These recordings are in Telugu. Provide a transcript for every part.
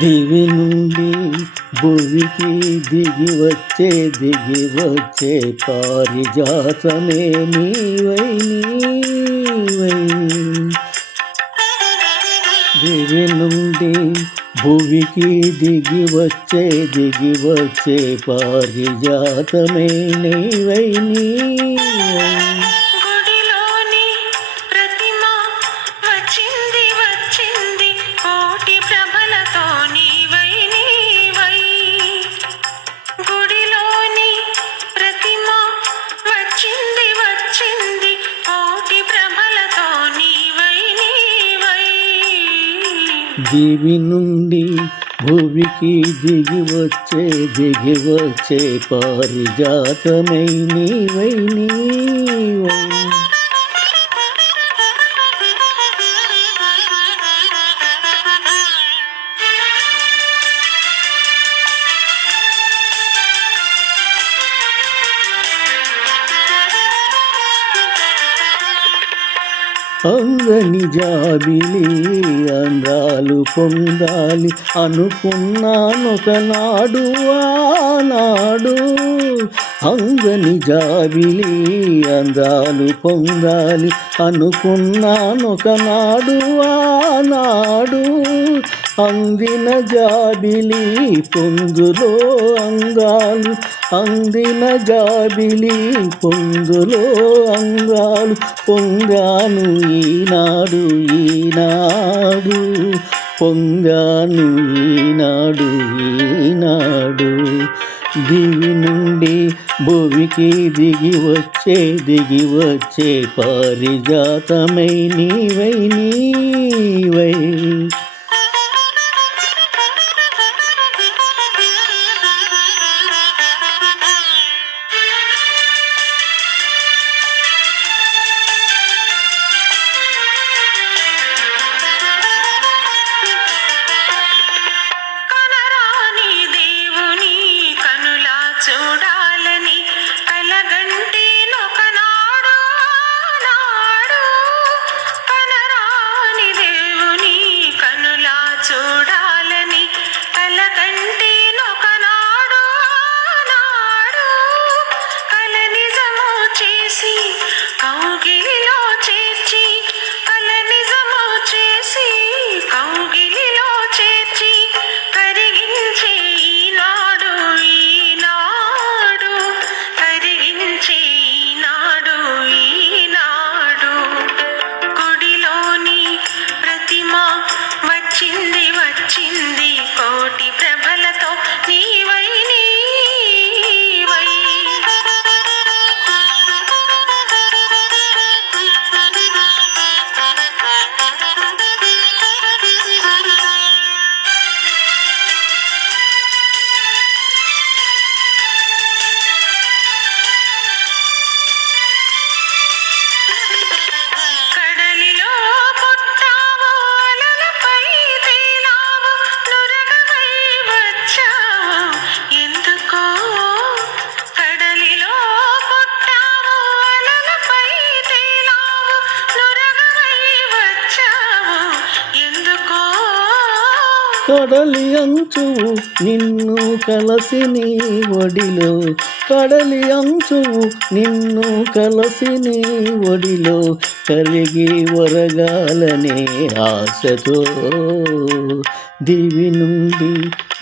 దివి నుండి భువికి దిగి వచ్చే పారిజాతమే నీవై నీవై. దివి నుండి భువికి దిగి వచ్చే పారిజాతమే నీవై నీవై. దివి నుండి భువికి దిగి వచ్చే పారిజాతమై నీవై నీవై. అందని జాబిలి అందాలు పొందాలి అనుకున్నానొకనాడు ఆనాడు. అందని జాబిలి అందాలు పొందాలి అనుకున్నానొకనాడు ఆనాడు. అందిన జాబిలి పొందులో అందాలు, అందిన జాబిలి పొందులో అందాలు పొంగాను ఈనాడు ఈనాడు, పొంగాను ఈనాడు ఈనాడు. దివి నుండి భువికి దిగి వచ్చే పారిజాతమై నీవై నీవై. కడలి అంచువు నిన్ను కలసి నీ ఒడిలో, కడలి అంచువు నిన్ను కలసి నీ ఒడిలో కలిగి వరగాలనే ఆశతో. దివి నుండి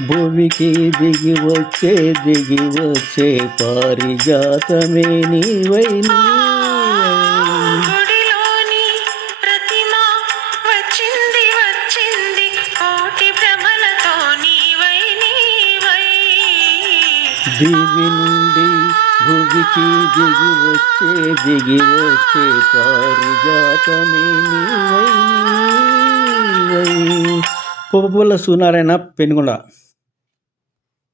భువికి దిగి వచ్చే పారిజాతమే నీవై నీవై. దివి నుండి భువికి దిగి వచ్చే పారిజాతమే నీవై నీవై. పువ్వుల సూనారాయణ పెనుగొండ.